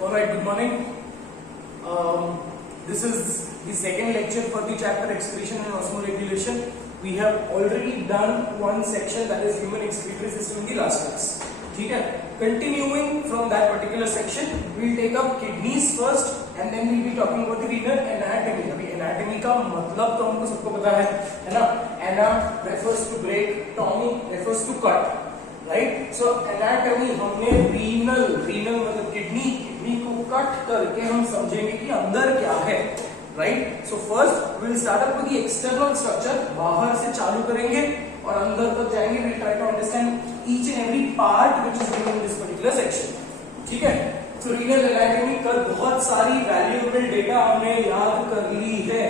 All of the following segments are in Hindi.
All right, good morning. This is the second lecture for the chapter excretion and osmoregulation. We have already done one section, that is human excretory system, in the last class. ठीक है? Continuing from that particular section, we'll take up kidneys first, and then we'll be talking about the renal anatomy. अभी anatomy का मतलब तो हमको सबको पता है ना? Ana refers to break, tomy refers to cut, right? So anatomy हमने renal मतलब किडनी को कट करके हम समझेंगे कि अंदर क्या है, right? So first we'll start up with the external structure, बाहर से चालू करेंगे और अंदर तक जाएंगे. We'll try to understand each and every part which is given in this particular section. ठीक है? So renal anatomy का बहुत सारी valuable data हमने याद कर ली है,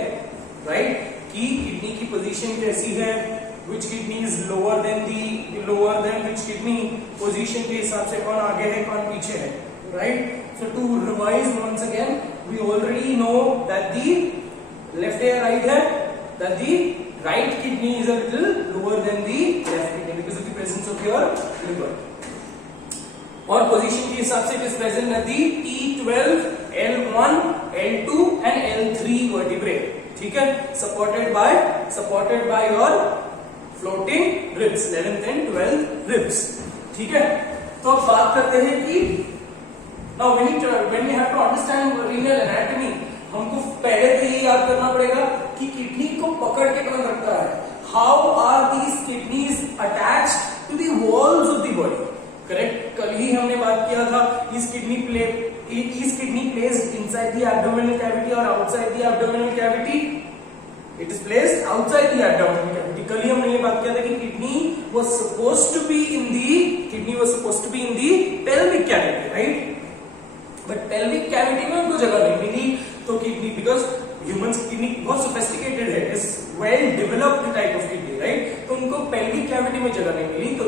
right? कि किडनी की पोजीशन कैसी है, which kidney is lower than which kidney, position के हिसाब से कौन आगे है कौन पीछे है, right? So to revise once again, we already know that the left है right है, that the right kidney is a little lower than the left kidney because of the presence of your liver. और पोजीशन के हिसाब से it is present at the T12, L1, L2 and L3 vertebrae. ठीक है? Supported by your floating ribs, 11th and 12th ribs. ठीक है? तो अब बात करते हैं कि now when we have to understand renal anatomy, हमको पहले तो ये याद करना पड़ेगा कि किडनी को पकड़ के कौन रखता है. How are these kidneys attached to the walls of the body? Correct? कल ही हमने बात किया था is kidney placed inside the abdominal cavity or outside the abdominal cavity? It is placed outside the abdominal cavity. कल ही हमने ये बात किया था कि kidney was supposed to be in the pelvic cavity, right? But pelvic cavity में उनको जगह नहीं मिली, तो kidney, because humans kidney बहुत sophisticated है, is well developed type of kidney, right? तो उनको pelvic cavity में जगह नहीं मिली, तो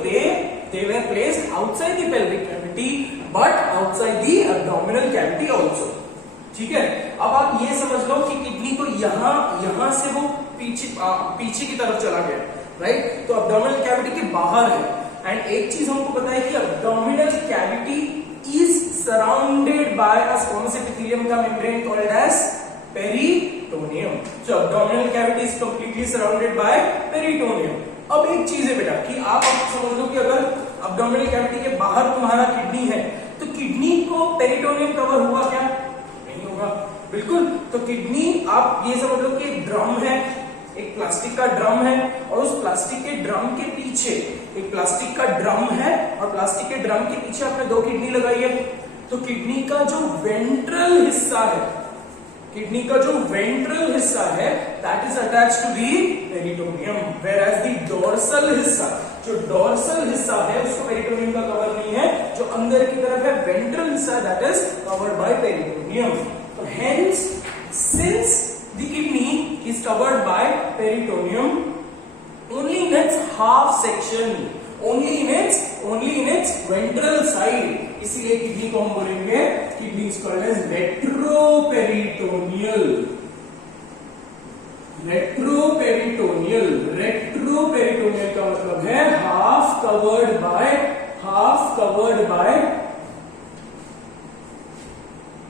they were placed outside the pelvic cavity, but outside the abdominal cavity also. ठीक है? अब आप ये समझ लो कि किडनी को यहाँ से वो पीछे की तरफ चला गया, राइट? तो abdominal cavity के बाहर है. एंड एक चीज हमको पता है कि abdominal cavity is surrounded by a squamous epithelium का membrane called as peritoneum. So abdominal cavity is completely surrounded by peritoneum. अब एक चीज है बेटा कि आप समझ लो कि अगर abdominal cavity के बाहर तुम्हारा किडनी है, तो किडनी को पेरिटोनियम कवर हुआ क्या? नहीं होगा, बिल्कुल. तो किडनी आप ये समझ लो कि एक ड्रम है, एक प्लास्टिक का ड्रम है, और उस प्लास्टिक के ड्रम के पीछे एक प्लास्टिक का ड्रम है, और प्लास्टिक के ड्रम के पीछे आपने दो किडनी लगाई है. तो किडनी का जो वेंट्रल हिस्सा है that is attached to the peritoneum, whereas दी डोर्सल हिस्सा है उसको पेरिटोनियम का कवर नहीं है. जो अंदर की तरफ है वेंट्रल हिस्सा that is covered by peritoneum. तो hence since the kidney is covered by peritoneum only in its half section, only in its ventral side, इसीलिए किडनी को हम बोलेंगे kidney is called as retroperitoneal का मतलब है हाफ कवर्ड बाय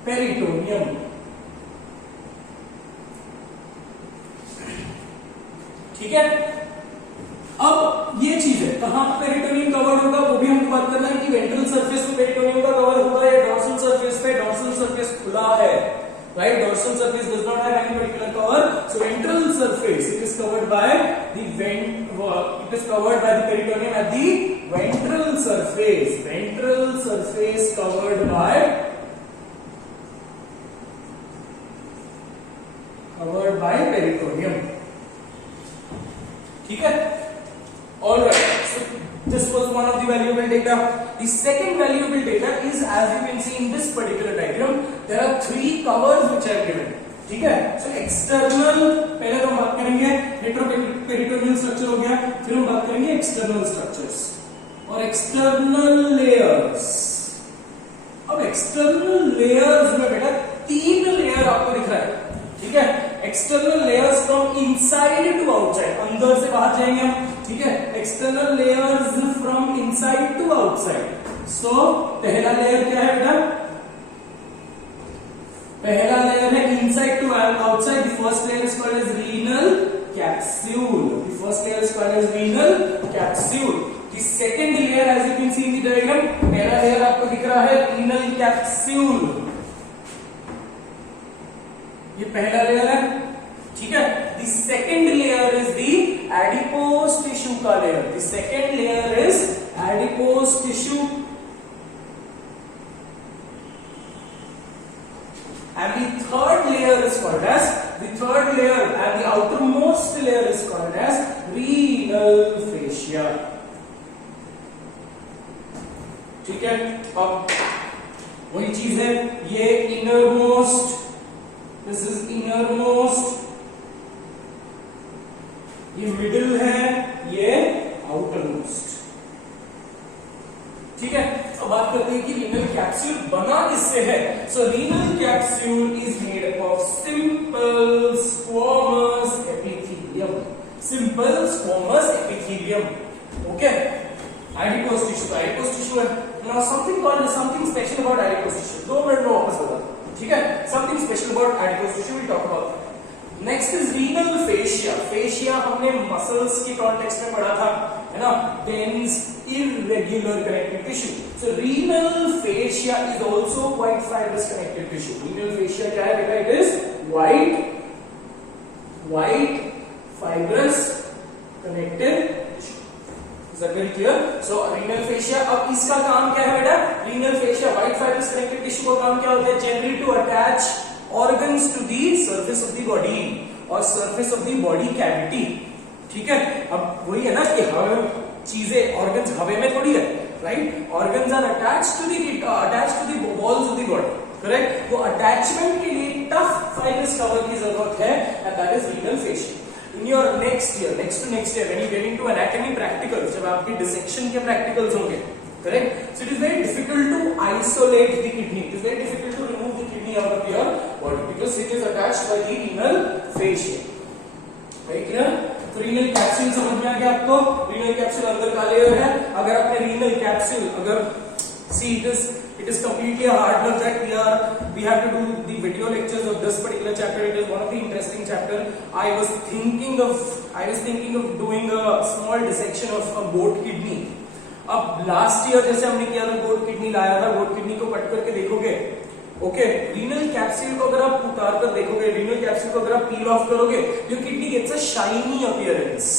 पेरिटोनियम. ठीक है? अब ये चीज है कहां पेरिटोनियम कवर होगा वो भी हमको बात करना है कि वेंट्रल सरफेस पे पेरिटोनियम का कवर होगा या डॉर्सल सरफेस पे. डॉर्सल सरफेस खुला है, right? Dorsal surface does not have any particular cover. So ventral surface it is covered by the peritoneum at the ventral surface covered by peritoneum. ठीक है? All right. So this was one of the valuable data. The second valuable data is, as you can see in this particular diagram, there are three covers which are given. ठीक है? So external पहले तो हम बात करेंगे रेट्रोपेरिटोनियल स्ट्रक्चर हो गया, फिर हम बात करेंगे एक्सटर्नल स्ट्रक्चर्स और एक्सटर्नल लेयर्स. अब एक्सटर्नल लेयर्स में बेटा 3 लेयर आपको दिख रहा है. ठीक है? External layers from inside to outside, अंदर से बाहर जाएंगे हम. ठीक है? External layers from inside to outside. So पहला लेयर क्या है बेटा? first layer is called as renal capsule. The first layer is called as renal capsule. The second layer, as you can see in the diagram, पहला layer आपको दिख रहा है renal capsule. ये पहला layer है, ठीक है. The second layer is the adipose tissue का layer. The second layer is adipose tissue. And the third layer is called as, the third layer and the outermost layer is called as renal fascia. ठीक है. अब वही चीज है, ये innermost, this is innermost, ये middle है, ये outermost. ठीक है. अब बात करते हैं कि रीनल कैप्सूल बना किससे है. So renal capsule is made up of simple squamous epithelium. Simple squamous epithelium. Okay. Adipose tissue, adipose tissue है. Now something called, something special about adipose tissue. 2 minute में वापस बता. ठीक है. Something special about adipose tissue we talk about. Next is renal fascia. Fascia हमने मसल्स के कॉन्टेक्स्ट में पढ़ा था, है ना. Dense irregular connective tissue. So renal fascia is also white fibrous connective tissue. Renal fascia क्या है बेटा? It is white fibrous connective tissue. Is that very clear? So renal fascia, अब इसका काम क्या है बेटा? Renal fascia white fibrous connective tissue का काम क्या होता है? Generally to attach organs to the surface of the body or surface of the body cavity. ठीक है. अब वही है ना कि हवा, चीजें, ऑर्गन्स हवा में थोड़ी है, right. Organs are attached to the walls of the body, correct. वो अटैचमेंट के लिए टफ फाइब्रस कवर की जरूरत है, and that is renal fascia. In your next year, next to next year, when you get into anatomy practicals, जब आपके डिसेक्शन के प्रैक्टिकल्स होंगे, correct. So it is very difficult to isolate the kidney. It is very difficult to remove the kidney out of your body because it is attached by the renal fascia. Very clear. तो रीनल कैप्सूल समझ में आ गया आपको. रीनल कैप्सूल अंदर का लेयर है. अगर आपने रीनल कैप्सूल, अगर see it is completely a hard work that we have to do the video lectures of this particular chapter. It is one of the interesting chapter. I was thinking of doing a small dissection of a goat kidney. अब लास्ट ईयर जैसे हमने किया था, गोट किडनी लाया था, गोट किडनी को कट करके देखोगे, ओके. रीनल कैप्सूल को अगर आप उतार कर देखोगे, रीनल कैप्सूल को अगर आप पील ऑफ करोगे, your kidney gets a shiny appearance.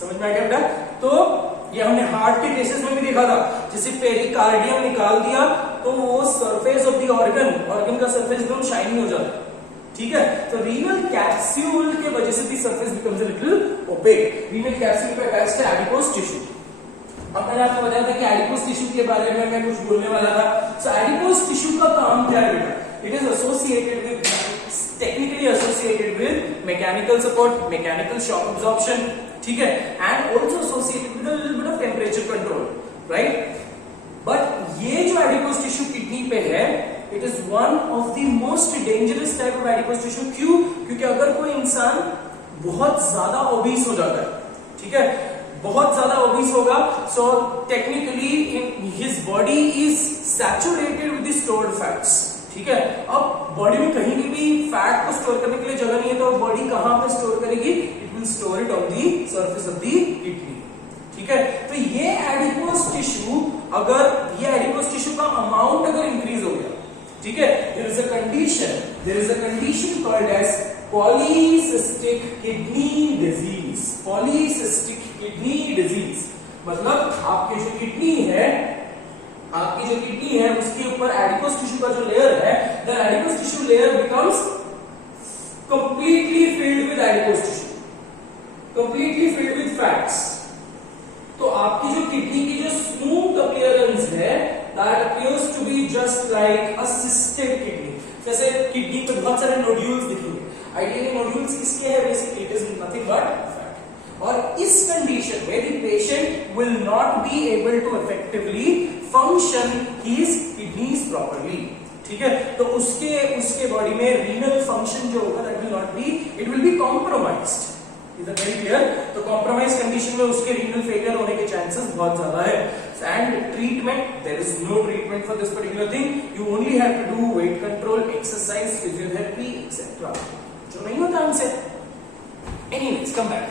समझ में आ गया बेटा. तो ये हमने हार्ट के केसेस में भी देखा था. जैसे पेरिकार्डियम निकाल दिया तो वो सरफेस ऑफ द ऑर्गन का सरफेस एकदम शाइनी हो जाता है. ठीक है. तो रीनल कैप्सूल के वजह से the surface becomes a little opaque. Renal capsule पे अटैच्ड है एडिपोज टिश्यू. अब मैंने आपको बताया था कि एडिपोज टिश्यू के बारे में मैं कुछ बोलने वाला था. सो एडिपोज टिश्यू का काम क्या है बेटा? It is associated with, technically associated with mechanical support, mechanical shock absorption, ठीक है, and also associated with a little bit of temperature control, right. But ये जो एडिपोज टिश्यू किडनी पे है, it is one of the most dangerous type of adipose tissue. क्यों? क्योंकि अगर कोई इंसान बहुत ज्यादा ओबीस हो जाता है, ठीक है, बहुत ज्यादा ओबीस होगा, so technically his body is saturated with the stored fats. ठीक है. अब बॉडी में कहीं भी फैट को स्टोर करने के लिए जगह नहीं है, तो बॉडी कहां पे स्टोर करेगी? It will store it on the surface of the kidney. ठीक है. तो ये एडिपोज टिश्यू, अगर ये एडिपोज टिश्यू का अमाउंट अगर इंक्रीज हो गया, ठीक है, there is a condition called as polycystic kidney disease. Polycystic kidney disease मतलब आपकी जो किडनी है उसके ऊपर एडिपोज टिश्यू का जो लेयर है, the adipose tissue layer becomes completely filled with adipose tissue, completely filled with fats. तो आपकी जो किडनी की जो स्मूथ अपीयरेंस है, that appears to be just like a cysted kidney. जैसे किडनी पे बहुत सारे नोड्यूल्स दिखेंगे. आइडियली नोड्यूल्स किसके हैं? Basically it is nothing but fat. और इस कंडीशन में the patient will not be able to effectively function his kidneys properly. ठीक है. तो उसके बॉडी में रीनल फंक्शन जो होगा, that will not B, it will be compromised. Is that very clear? तो कॉम्प्रोमाइज कंडीशन में उसके रीनल फेलियर होने के चांसेस बहुत ज्यादा है. And treatment, there is no treatment for this particular thing. You only have to do weight control, exercise, physiotherapy, etcetera. जो नहीं होता हमसे। Anyways come back,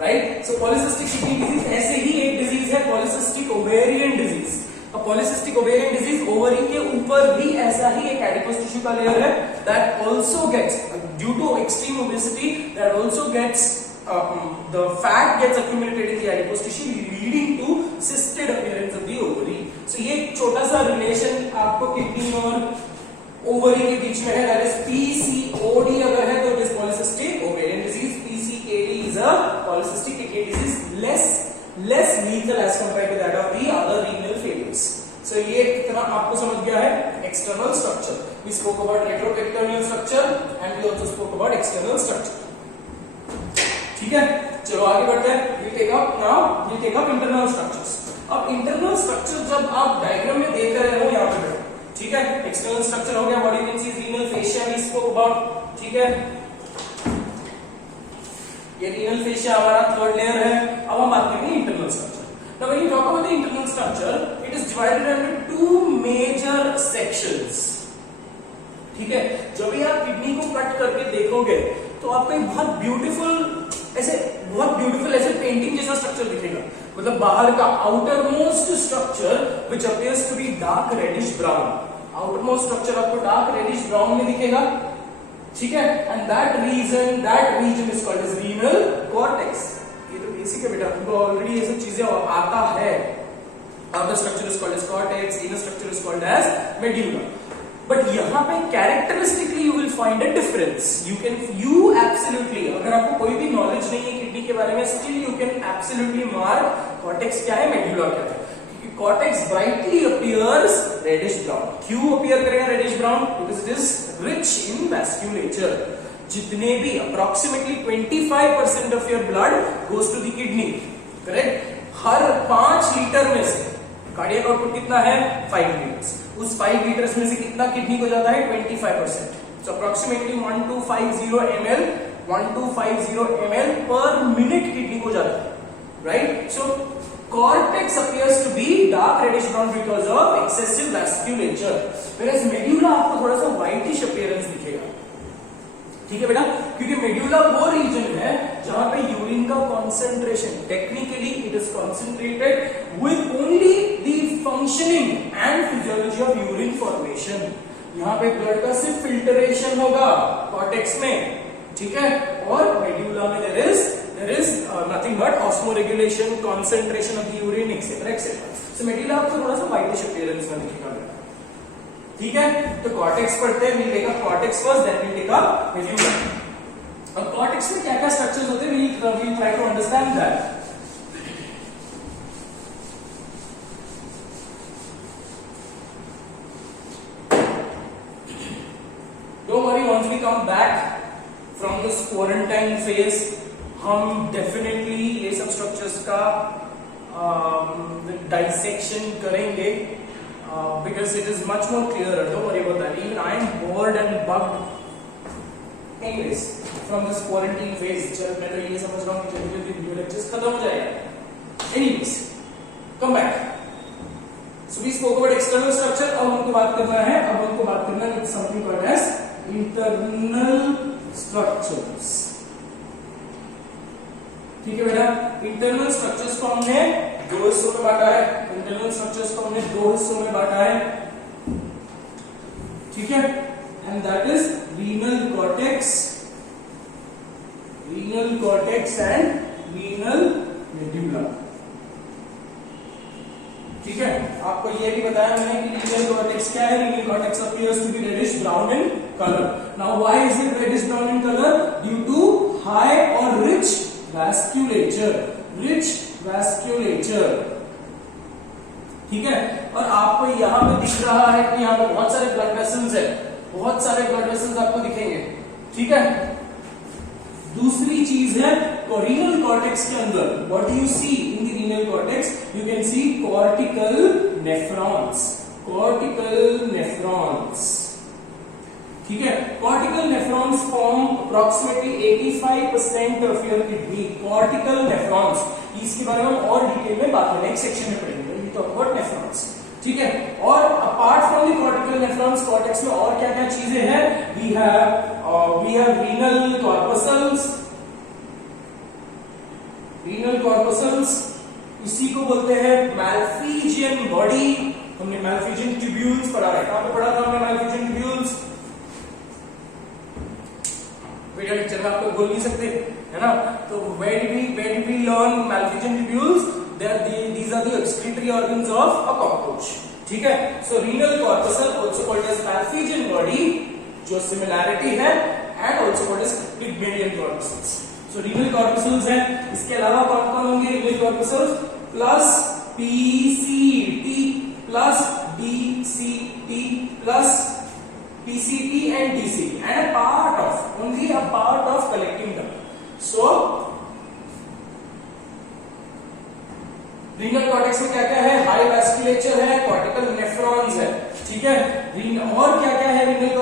right. So polycystic kidney disease ऐसे ही एक डिजीज है polycystic ovarian disease. Polycystic ovarian disease ovary के ऊपर भी ऐसा ही एक एडिपोस टिश्यू का लेयर है that also gets due to extreme obesity that also gets the fat gets accumulated in the adipose tissue leading to cysted appearance of the ovary. So ये एक छोटा सा रिलेशन आपको किडनी और ओवरी के बीच में है, that is PCOD अगर है तो it is polycystic ovarian disease. PCKD is a polycystic kidney disease, less lethal as compared to that of the other renal failures. So ये इतना आपको समझ गया है external structure. We spoke about retroperitoneal structure and we also spoke about external structure. ठीक है, चलो आगे बढ़ते हैं। we'll take up internal structures. अब internal structure जब आप डायग्राम में देख रहे हो यहाँ पे, ठीक है, एक्सटर्नल स्ट्रक्चर हो गया, what you can see renal fascia we spoke about, ठीक है, ये renal fascia हमारा थर्ड लेयर है। अब हम बात करेंगे internal structure. Now when you talk about the internal structure, it is divided into two major sections, ठीक है। जब भी आप किडनी को कट करके देखोगे तो आपको एक बहुत ब्यूटीफुल ऐसे पेंटिंग जैसा स्ट्रक्चर दिखेगा, मतलब बाहर का outermost structure which appears to be dark reddish brown, outermost structure आपको डार्क रेडिश ब्राउन में दिखेगा, ठीक है, and that region is called as renal cortex. ये तो बेसिक है बेटा, आपको ऑलरेडी ये सब चीजें आता है। Outer structure is called as cortex, inner structure is called as medulla. But यहाँ पे characteristically you will find a difference. You absolutely, अगर आपको कोई भी नॉलेज नहीं है किडनी के बारे में, still you can absolutely mark cortex क्या है, मेड्यूला क्या है। क्योंकि cortex brightly appears reddish brown. क्यों अपीयर करेगा reddish brown? Because it is rich in vasculature. जितने भी approximately 25% of your blood goes to the kidney, correct. हर 5 लीटर में से कार्डियक आउटपुट कितना है? 5 लीटर्स। उस 5 लीटर्स में से कितना किडनी को जाता है? 25%। So approximately 1250 ml per minute kidney को जाता है, right. So cortex appears to be dark reddish brown because of excessive vasculature, whereas medulla आपको थोड़ा सा व्हाइटिश अपीयरेंस दिखेगा, ठीक है बेटा, क्योंकि मेड्यूला वो रीजन है जहां पे यूरिन का concentration technically it is concentrated with only the functioning and physiology of urine formation. यहाँ पे ब्लड का सिर्फ फिल्टरेशन होगा कॉर्टेक्स में, ठीक है, और मेड्यूला में there is nothing but osmoregulation, concentration of the urine etcetera etcetera. So medulla आपको थोड़ा सा व्हाइटिश अपीयरेंस में दिखेगा, ठीक है। तो कॉर्टेक्स पढ़ते हैं, we'll take up cortex first, then we'll take up medulla. अब कॉर्टेक्स में क्या क्या स्ट्रक्चर्स होते हैं, we'll try to understand that. Don't worry, once we come back from this quarantine phase, हम definitely ये सब स्ट्रक्चर्स का dissection करेंगे. Because it is much more clearer. Don't worry about that. Even I am bored and bugged. Anyways, from this quarantine phase, चल मैं तो ये समझ रहा हूँ कि जल्दी वीडियो लेक्चर्स खत्म हो जाएगा. Anyways, come back. So we spoke about external structure. अब हमको बात करना है something called as internal structures. ठीक है बेटा, इंटरनल स्ट्रक्चर्स को हमने 2 हिस्सों में बांटा है। इंटरनल स्ट्रक्चर्स को हमने 2 हिस्सों में बांटा है, ठीक है, and that is renal cortex and renal medulla, ठीक है। आपको ये भी बताया मैंने कि रीनल कॉर्टेक्स क्या है। Renal cortex appears to be reddish brown in colour. Now why is it reddish brown in colour? Due to high और रिच वैस्कुलेचर, ठीक है। और आपको यहाँ पे दिख रहा है कि यहाँ पे बहुत सारे ब्लड वेसल्स है, बहुत सारे ब्लड वेसल्स आपको दिखेंगे, ठीक है। दूसरी चीज है रीनल कॉर्टेक्स के अंदर, what do you see in the renal cortex? You can see cortical nephrons, ठीक है। Cortical nephrons form approximately 85% of your kidney. Cortical nephrons, इसके बारे में हम और डिटेल में बात करेंगे, नेक्स्ट सेक्शन में पढ़ेंगे। वी टॉक अबाउट नेफ्रॉन्स, ठीक है। और apart from the cortical nephrons, cortex में और क्या क्या चीजें हैं? We have we have renal corpuscles. Renal corpuscles इसी को बोलते हैं Malpighian body. हमने Malpighian tubules पढ़ा है. कहां पे पढ़ा था हमने Malpighian tubules? वीडियो लेक्चर में आपको बोल नहीं सकते, है ना? तो where did we learn Malpighian tubules? These are the excretory organs of a cockroach. ठीक है? So renal corpuscle also called as Malpighian body, जो similarity है, and also called as Pygmalion corpuscles. So renal corpuscles है. इसके अलावा कौन कौन होंगे renal corpuscles? Plus PCT plus DCT plus PCT and DCT and only a part of collecting duct. So renal cortex में क्या क्या है? हाई वास्कुलेचर है, कॉर्टिकल नेफ्रॉन्स है, ठीक है? और क्या क्या है renal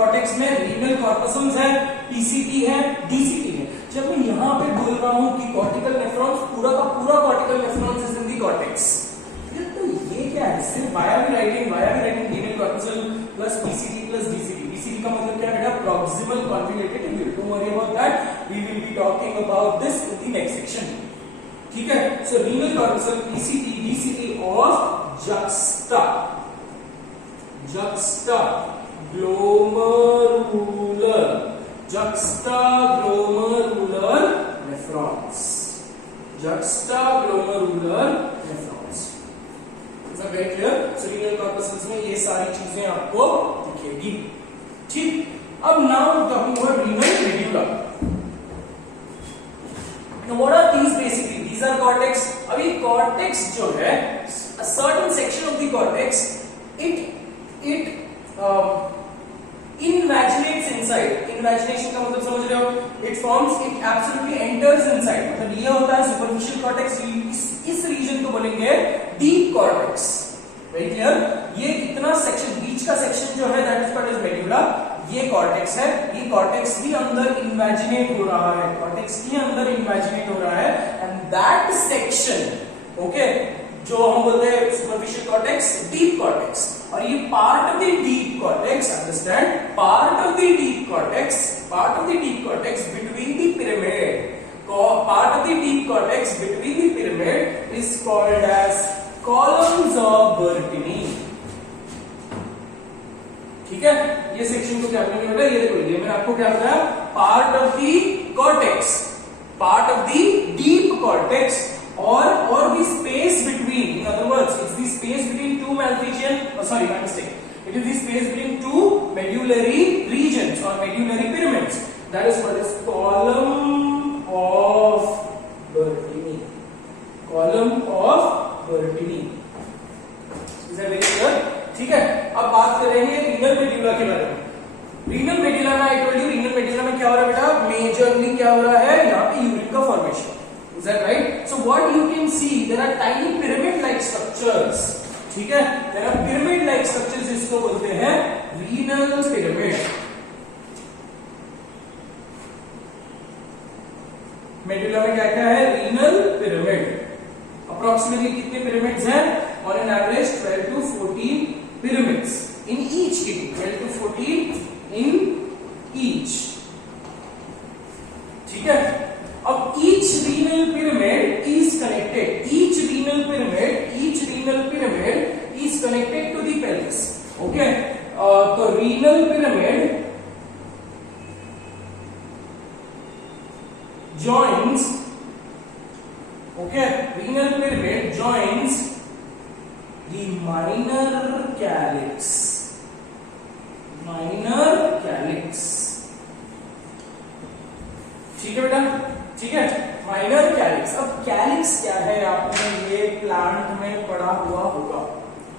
cortex में? renal corpuscles है, PCT है, DCT है. जब मैं यहाँ पे बोल रहा हूँ कि कॉर्टिकल नेफ्रॉन्स पूरा का पूरा cortical nephrons is in the cortex, तो ये क्या है? सिर्फ वाया भी writing renal corpuscle plus PCT plus DCT. DCT का मतलब क्या है बेटा? Proximal conjugated tubule. Don't worry about that, we will be talking about this in the next section. ठीक है? सो renal corpuscle, PCT, DCT of juxtaglomerular nephrons. Juxtaglomerular nephrons. Is that very clear? So renal corpuscles में ये सारी चीजें आपको दिखेगी. ठीक. अब now talking about renal medulla. Now what are these basically? These are cortex. अभी cortex जो है, a certain section of the cortex, it invaginates inside. Invagination का मतलब समझ रहे हो? It absolutely enters inside. मतलब ये होता है superficial cortex. इस region को बोलेंगे deep cortex. Very clear? ये इतना section, बीच का section जो है, that is called as medulla. ये cortex है. ये cortex भी अंदर invaginate हो रहा है. cortex भी अंदर invaginate हो रहा है. And that section, okay, जो हम बोलते हैं superficial cortex, deep cortex. और ये part of the deep cortex, understand? Part of the deep cortex between the pyramid. Part of the deep cortex between the pyramid is called as columns of Bertini. ठीक है? ये सेक्शन को क्या बोलेंगे बेटा? ये देखो, ये मैंने आपको क्या बताया? Part of the cortex, part of the deep cortex. or the space between, in other words, it's the space between two Malpighian, sorry, my mistake, it is the space between two medullary regions or medullary pyramids. That is called as column of Bertini. Column of Bertini. Is that very clear? ठीक है? अब बात करेंगे renal medulla के बारे में. renal medulla में I told you, renal medulla में क्या हो रहा है बेटा? मेजरली क्या हो रहा है? यहाँ पे यूरिन का formation. Is that right? So what you can see, there are tiny pyramid-like structures. ठीक है? There are pyramid-like structures जिसको बोलते हैं renal pyramid. मेडुला में क्या क्या है? renal pyramid. Approximately कितने pyramids हैं? On an average 12 to 14 pyramids in each kidney. 12 to 14 in each. ठीक है? अब each renal pyramid is connected. Each renal pyramid is connected to the pelvis. Okay? तो renal pyramid joins. Okay? Renal pyramid joins the minor calyx. ठीक है बेटा? ठीक है? Minor calyx. अब कैलिक्स क्या है? आपने ये प्लांट में पढ़ा हुआ होगा,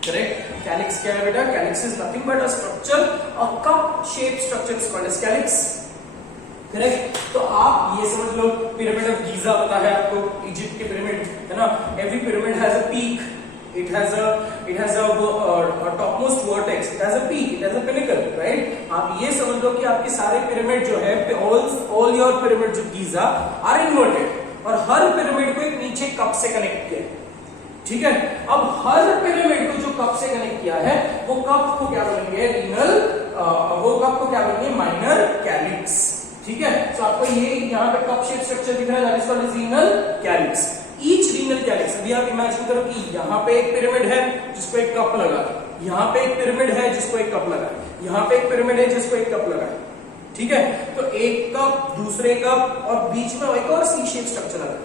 करेक्ट? कैलिक्स क्या है बेटा? Calyx is nothing but a structure, a cup shape structure is called as calyx, correct? तो आप ये समझ लो, पिरामिड ऑफ गीजा पता है आपको, इजिप्ट के पिरामिड, है ना? Every pyramid has a peak, it has a topmost vertex, it has a peak, it has a pinnacle, right? आप ये समझ लो कि आपके सारे पिरामिड जो है, all your pyramids of Giza are inverted, और हर पिरामिड को एक नीचे कप से कनेक्ट किया है. ठीक है? अब हर पिरामिड को जो कप से कनेक्ट किया है, वो कप को क्या बोलेंगे? रीनल वो कप को क्या बोलेंगे, माइनर कैलिक्स। ठीक है, तो आपको ये यहाँ पे कप शेप स्ट्रक्चर दिख रहा है, that is called renal calyx. Each renal calyx, अभी आप इमेजिन करो कि यहाँ पे एक पिरामिड है जिसको एक कप लगा है, यहाँ पे एक पिरामिड है जिसको एक कप लगा है, यहाँ पे एक पिरामिड है जिसको एक कप लगा है। ठीक है, तो एक कप, दूसरे कप और बीच में एक और सी शेप स्ट्रक्चर लगा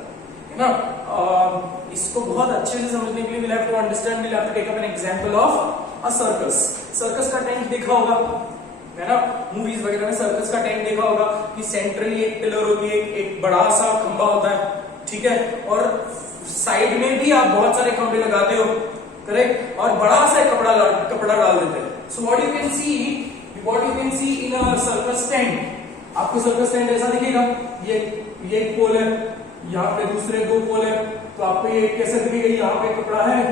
है ना। इसको बहुत अच्छे से समझने के लिए we'll have to understand, we'll have to take up an example of a circus। Circus का टेंट देखा होगा, है ना, मूवीज वगैरह में सर्कस का टेंट देखा होगा कि सेंट्रली एक पिलर होती है, एक बड़ा सा खंबा होता है, ठीक है, और साइड में भी आप बहुत सारे खंबे लगाते हो, करेक्ट, और बड़ा सा कपड़ा डाल देते हैं। So what you can see in a circus tent, आपको सर्कस टेंट ऐसा दिखेगा, ये एक पोल है, यहाँ पे दूसरे दो पोल है, तो आपको ये कैसे दिखेगा, यहाँ पे कपड़ा है,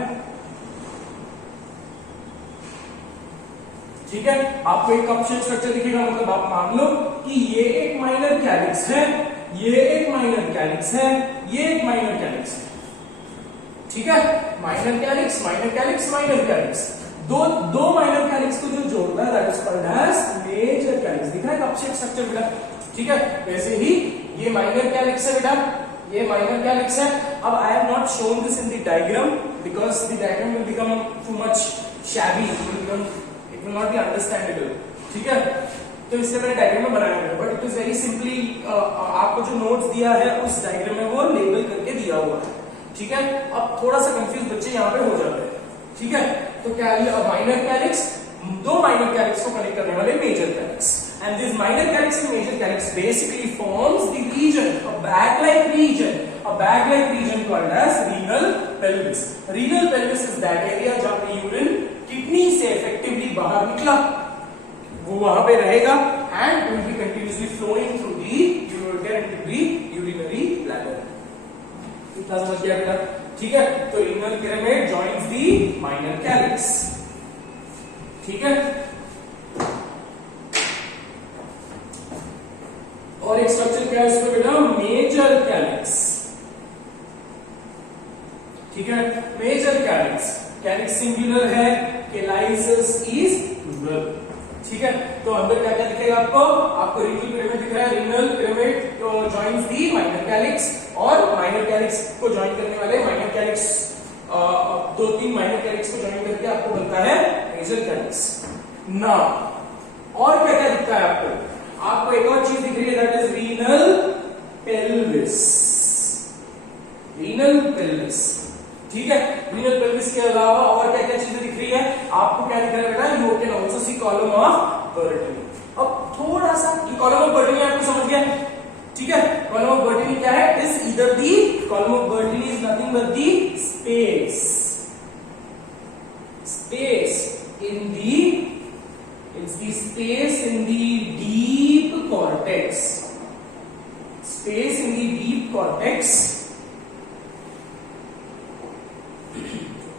ठीक है, आपको एक कप शेप स्ट्रक्चर दिखेगा, मतलब आप मान लो कि ये एक माइनर कैलिक्स है, ये एक माइनर कैलिक्स है, ये एक माइनर कैलिक्स है। ठीक है, minor calyx, minor calyx, minor calyx, दो माइनर कैलिक्स को जो जोड़ता है that is called as major calyx. दिख रहा है कप शेप स्ट्रक्चर बेटा, ठीक है, वैसे ही ये माइनर कैलिक्स है बेटा, ये माइनर कैलिक्स है। अब I have not shown this in the diagram because the diagram will become too much shabby, it will not B understandable. ठीक है, तो इससे मैंने डायग्राम में बनाया है, but it is very simply आपको जो नोट्स दिया है उस डायग्राम में वो लेबल करके दिया हुआ है। ठीक है, अब थोड़ा सा कंफ्यूज बच्चे यहाँ पे हो जाते हैं। ठीक है, तो क्या ये माइनर कैलिक्स, दो माइनर कैलिक्स को कनेक्ट करने वाले major calyx, and this minor calyx and major calyx basically forms the region, a bag-like region called as renal pelvis. Renal pelvis is that area जहाँ पे यूरिन किडनी से effectively बाहर निकला, वो वहां पे रहेगा and will be continuously flowing through the ureter into the urinary bladder. इतना समझ गया बेटा? ठीक है, तो renal pyramid joins the minor calyx. ठीक है, और एक स्ट्रक्चर क्या है उसमें बेटा, मेजर कैलिक्स। ठीक है, मेजर कैलिक्स, कैलिक्स सिंगुलर है, कैलाइसिस इज प्लूरल। ठीक है, तो अंदर क्या क्या दिखेगा आपको रीनल पिरामिड दिख रहा है, renal pyramid joins the minor calyx, और माइनर कैलिक्स को ज्वाइन करने वाले माइनर कैलिक्स, दो तीन माइनर कैलिक्स को ज्वाइन करके आपको बनता है मेजर कैलिक्स। ना और क्या क्या दिखता है आपको एक और चीज दिख रही है, that is renal pelvis. Renal pelvis, ठीक है, रीनल पेल्विस के अलावा और क्या क्या चीजें दिख रही है आपको? क्या दिख रहा है बेटा? You can also see column of Bertini. अब थोड़ा सा कॉलम ऑफ बर्टनी आपको समझ गया, ठीक है, कॉलम ऑफ बर्टनी क्या है? Is either the column of Bertini is nothing but the space in the, it's the space in the deep cortex, space in the deep cortex,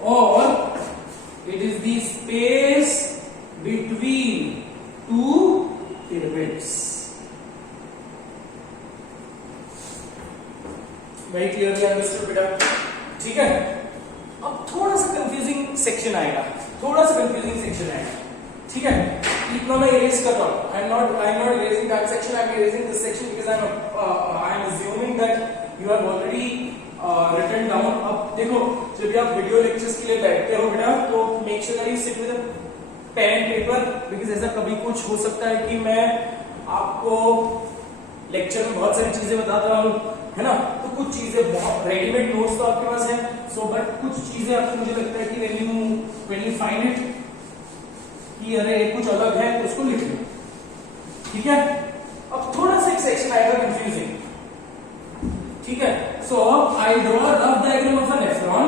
or it is the space between two pyramids. Very clearly understood बेटा? ठीक है, अब थोड़ा सा कंफ्यूजिंग सेक्शन आएगा, ठीक है, इतना मैं इरेज कर रहा हूं, I am not erasing that section, I am erasing this section because I am assuming that you have already written down. अब देखो, जब भी आप वीडियो लेक्चर्स के लिए बैठते हो बेटा, तो make sure that you sit with a pen and paper, because ऐसा कभी कुछ हो सकता है कि मैं आपको लेक्चर में बहुत सारी चीजें बताता हूं, है ना, तो कुछ चीजें बहुत रेडीमेड नोट्स तो आपके पास है, सो बट कुछ चीजें आपको मुझे लगता है कि when you find it कि अरे कुछ अलग है तो उसको लिख लो। ठीक है, अब थोड़ा सा एक सेक्शन आएगा कंफ्यूजिंग। ठीक है, so I draw a rough diagram of a nephron,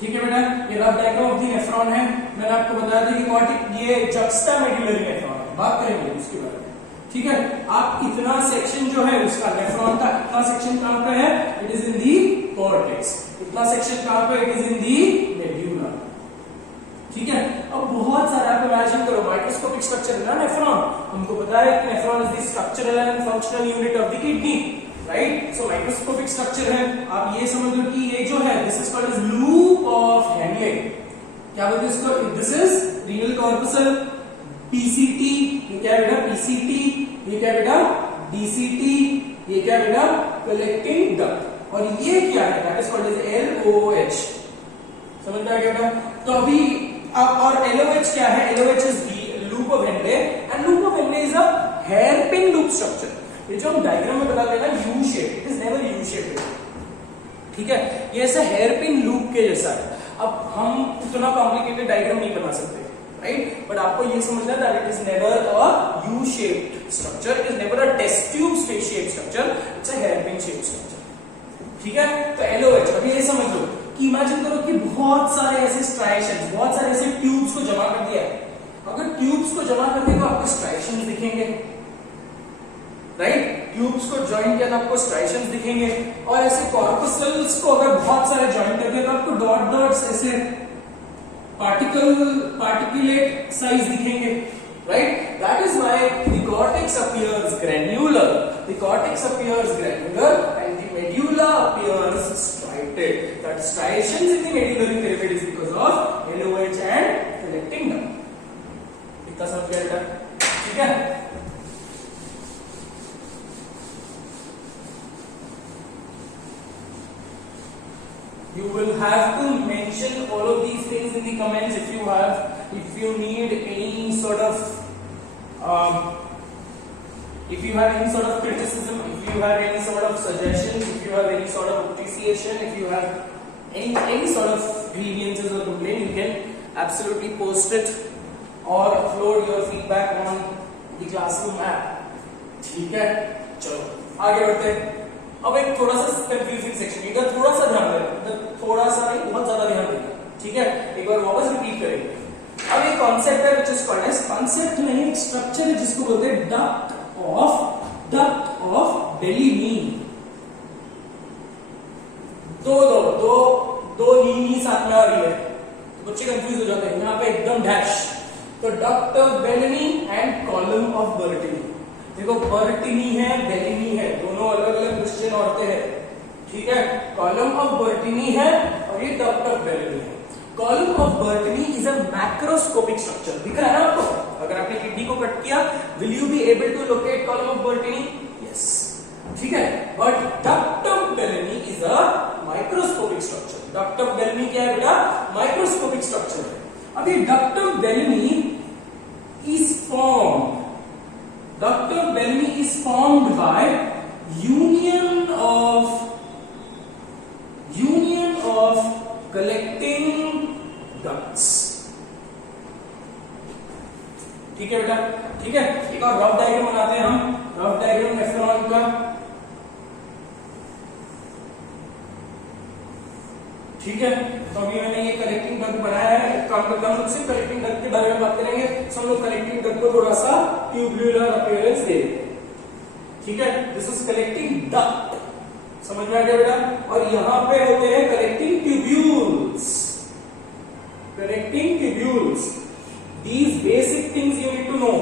ठीक है बेटा, ये rough diagram of the nephron है। मैंने आपको बताया था कि कॉर्टिक ये जक्स्टामेडुलरी नेफ्रॉन है, बात करेंगे इसके बारे में। ठीक है, आप इतना सेक्शन जो है उसका नेफ्रॉन का इतना सेक्शन कहां पे है? It is in the cortex. इतना सेक्शन कहां पे? It is in the medulla. ठीक है, अब बहुत सारा आप इमेजिन करो, माइक्रोस्कोपिक स्ट्रक्चर है ना नेफ्रॉन, हमको पता है कि nephron is the structural and functional unit of the kidney, right? So microscopic structure है, आप ये समझ लो कि ये जो है this is called as loop of Henle. क्या बोलते हैं इसको, this is renal corpuscle, PCT, ये क्या बेटा पीसीटी, ये क्या बेटा डीसीटी, ये क्या बेटा कलेक्टिंग डक्ट, और ये क्या है that is called as LOH. समझ में आ गया बेटा। तो अभी और एलओएच क्या है, LOH is loop of Henle, and loop of Henle is a hair pin loop structure. ये जो हम डायग्राम में बताते हैं ना U shape, it is never U shape, ठीक है, ये ऐसा हेयर पिन लूप के जैसा है। अब हम इतना कॉम्प्लिकेटेड डायग्राम नहीं बना सकते, राइट, बट आपको ये समझना है that it is never a U shaped structure, it is never a test tube shaped structure, it's a hair pin shaped structure. ठीक है, तो एलओएच अभी ये समझ लो कि इमेजिन करो कि बहुत सारे ऐसे स्ट्राइएशंस, बहुत सारे ऐसे ट्यूब्स को जमा कर दिया है। अगर ट्यूब्स को जमा कर दिया तो आपको स्ट्राइएशंस दिखेंगे, राइट, ट्यूब्स को ज्वाइन किया तो आपको स्ट्राइएशंस दिखेंगे, और ऐसे कॉर्पसल्स को अगर बहुत सारे ज्वाइन कर दिया तो आपको डॉट डॉट्स ऐसे पार्टिकुलेट साइज दिखेंगे, right. That is why the cortex appears granular, the cortex appears granular and the medulla appears striated. That striations in the medullary pyramid is because of LOH and collecting duct. इतना समझ गया बेटा, ठीक है। You will have to mention all of these things in the comments if you need any sort of if you have any sort of criticism, if you have any sort of suggestions, if you have any sort of appreciation, if you have any sort of grievances or complaint, you can absolutely post it or upload your feedback on the classroom app. ठीक है, चलो आगे बढ़ते हैं। अब एक थोड़ा सा कंफ्यूजिंग सेक्शन, इधर थोड़ा सा ध्यान देना, इधर थोड़ा सा नहीं बहुत ज्यादा ध्यान देना, ठीक है, एक बार वापस रिपीट करेंगे। अब एक कॉन्सेप्ट है which is called as, concept नहीं एक स्ट्रक्चर है जिसको बोलते हैं डक्ट ऑफ बेलिनी। दो नी साथ में आ रही है तो बच्चे कंफ्यूज हो जाते हैं, यहाँ पे एकदम डैश। तो duct of Bellini and column of Bertini. देखो बर्टिनी है बेलिनी है, दोनों अलग अलग क्रिश्चियन औरतें हैं, ठीक है। कॉलम ऑफ बर्टिनी है और ये डक्ट ऑफ बेलिनी है। Column of Bertini is a macroscopic structure, दिख रहा है ना आपको, अगर आपने किडनी को कट किया will you be able to locate column of Bertini, yes, ठीक है। But duct of Bellini is a microscopic structure. Duct of Bellini क्या है बेटा, माइक्रोस्कोपिक स्ट्रक्चर है। अब ये duct of Bellini is formed, duct of Bellamy is formed by union of collecting ducts, ठीक है बेटा, ठीक है। एक और रफ डायग्राम बनाते हैं हम, रफ डायग्राम नेफ्रॉन का, ठीक है। तो अभी मैंने ये कलेक्टिंग डक्ट बनाया है, एक काम करता हूं सिर्फ कलेक्टिंग डक्ट के बारे में बात करेंगे, तो हम लोग कलेक्टिंग डक्ट को थोड़ा सा ट्यूबुलर अपीयरेंस दे, ठीक है। दिस इज कलेक्टिंग डक्ट, समझ में आ गया बेटा। और यहां पे होते हैं collecting tubules, collecting tubules, these basic things you need to know,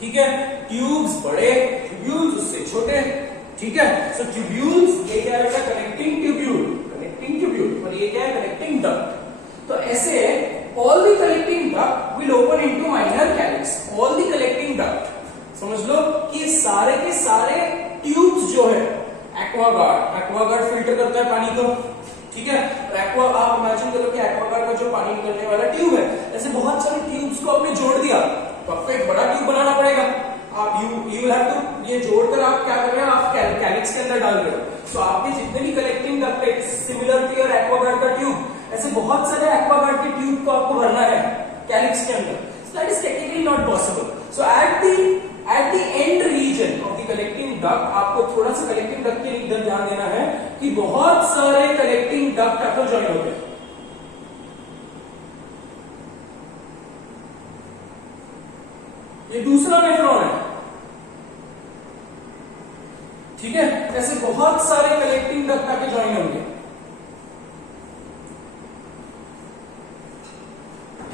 ठीक है। ट्यूब्स बड़े, ट्यूब्यूल्स उससे छोटे, ठीक है। सो ट्यूब्यूल्स ये क्या है बेटा, कलेक्टिंग ट्यूब्यूल, ट्यूब्यूल, और ये क्या है कलेक्टिंग डक्ट। तो ऐसे all the collecting duct will open into minor calyx, all the collecting duct, समझ लो कि सारे के सारे ट्यूब्स जो है, एक्वागार्ड फिल्टर करता है पानी को, ठीक है। आप इमेजिन करो कि एक्वागार्ड का जो पानी निकलने वाला ट्यूब है, ऐसे बहुत सारे ट्यूब्स को आपने जोड़ दिया तो आपको एक बड़ा ट्यूब बनाना पड़ेगा। आप यू विल हैव टू, ये जोड़कर आप क्या कर रहे हैं, आप कैलिक्स के अंदर डाल रहे हो। तो आपके जितने भी कलेक्टिंग डक्ट है, सिमिलर टू योर एक्वागार्ड का ट्यूब, ऐसे बहुत सारे एक्वागार्ड के ट्यूब को आपको भरना है कैलिक्स के अंदर। So that is technically not possible. So at the end region of the collecting duct आपको थोड़ा सा कलेक्टिंग डक्ट के इधर ध्यान देना है कि बहुत सारे कलेक्टिंग डक्ट आपको ज्वाइन होते हैं। ये दूसरा नेफ्रॉन है, ठीक है। ऐसे बहुत सारे कलेक्टिंग डक्ट आके ज्वाइन होंगे,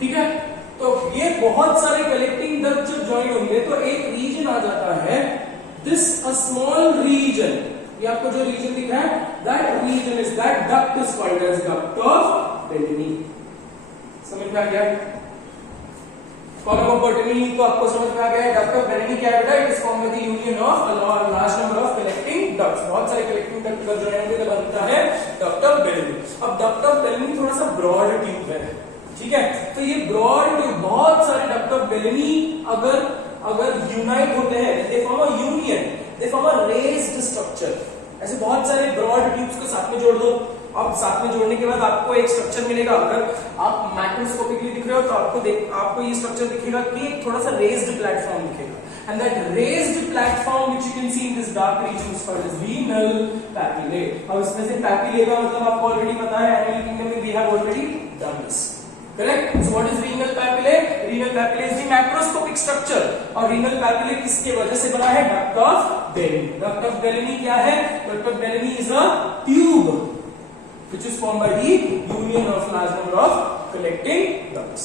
ठीक है। तो ये बहुत सारे कलेक्टिंग डक्ट जब ज्वाइन होंगे तो एक रीजन आ जाता है, दिस अ स्मॉल रीजन, ये आपको जो रीजन दिख रहा है, that region is, that duct is called as duct of Bellini, समझ में आ गया? कॉलम ऑफ बर्टनी तो आपको समझ में आ गया है। डक्ट ऑफ बेलेनी क्या है बेटा? It is form by the union of a large number of collecting ducts. बहुत सारे कलेक्टिंग डक्ट का ज्वाइन होकर बनता है डक्ट ऑफ बेलेनी। अब डक्ट ऑफ बेलेनी थोड़ा सा ब्रॉड ट्यूब है, ठीक है? तो ये ब्रॉड ट्यूब, बहुत सारे डक्ट ऑफ बेलेनी अगर यूनाइट होते हैं, they form a union, they form a raised structure. ऐसे बहुत सारे ब्रॉड ट्यूब्स को साथ में जोड़ दो। अब साथ में जोड़ने के बाद आपको एक स्ट्रक्चर मिलेगा। अगर आप मैक्रोस्कोपिकली दिख रहे हो तो आपको ये स्ट्रक्चर दिखेगा कि थोड़ा सा रेज्ड प्लेटफॉर्म दिखेगा। And that raised platform which you can see in this dark region is called as renal papillae. अब इसमें से पैपिले का मतलब आपको ऑलरेडी पता है, एनिमल किंगडम में we have already done this, correct? So what is renal papillae? Renal papillae is the macroscopic structure. और रीनल पैपिले किसके वजह से बना है? Duct of Bellini. Duct of Bellini क्या है? Duct of Bellini is a tube which is formed by the union of large number of collecting ducts.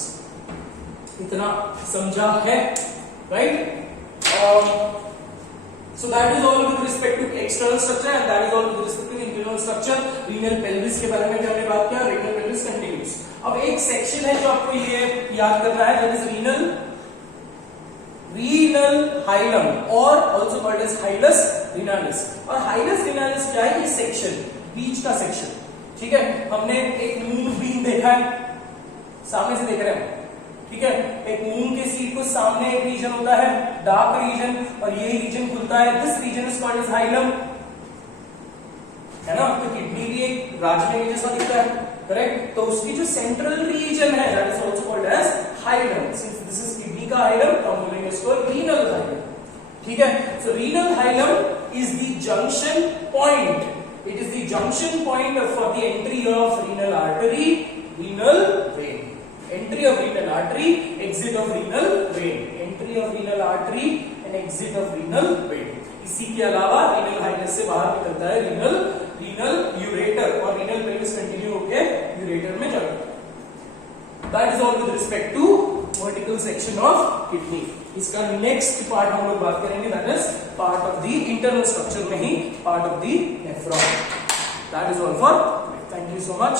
इतना समझा है, right? So that is all with respect to external structure and that is all with respect to internal structure. Renal pelvis के बारे में भी हमने बात किया। Renal pelvis continues. अब एक सेक्शन है जो आपको ये याद करना है, that is renal hilum or also called as hilus renalis. और hilus renalis क्या है? ये सेक्शन, बीच का सेक्शन, ठीक है? हमने एक मूंग बीन देखा है, सामने से देख रहे हैं, ठीक है? एक मूंग के सीड को सामने एक रीजन होता है, डार्क रीजन, और ये रीजन खुलता है। This region is called as hilum, है ना? तो किडनी भी एक राजमे के जैसा दिखता है, करेक्ट? तो उसकी जो सेंट्रल रीजन है that is also called as hilum. Since this is kidney का हाइलम तो हम बोलेंगे इसको रीनल हाइलम, ठीक है? So renal hilum is the junction point. It is the junction point for the entry of renal artery, renal vein. Entry of renal artery, exit of renal vein. Entry of renal artery and exit of renal vein. इसी के अलावा renal hilus से बाहर निकलता है renal ureter और renal pelvis continue होके ureter में जाता है. That is all with respect to vertical section of kidney. इसका नेक्स्ट पार्ट हम लोग बात करेंगे, that is part of the internal structure में ही part of the nephron. That is all for, thank you so much.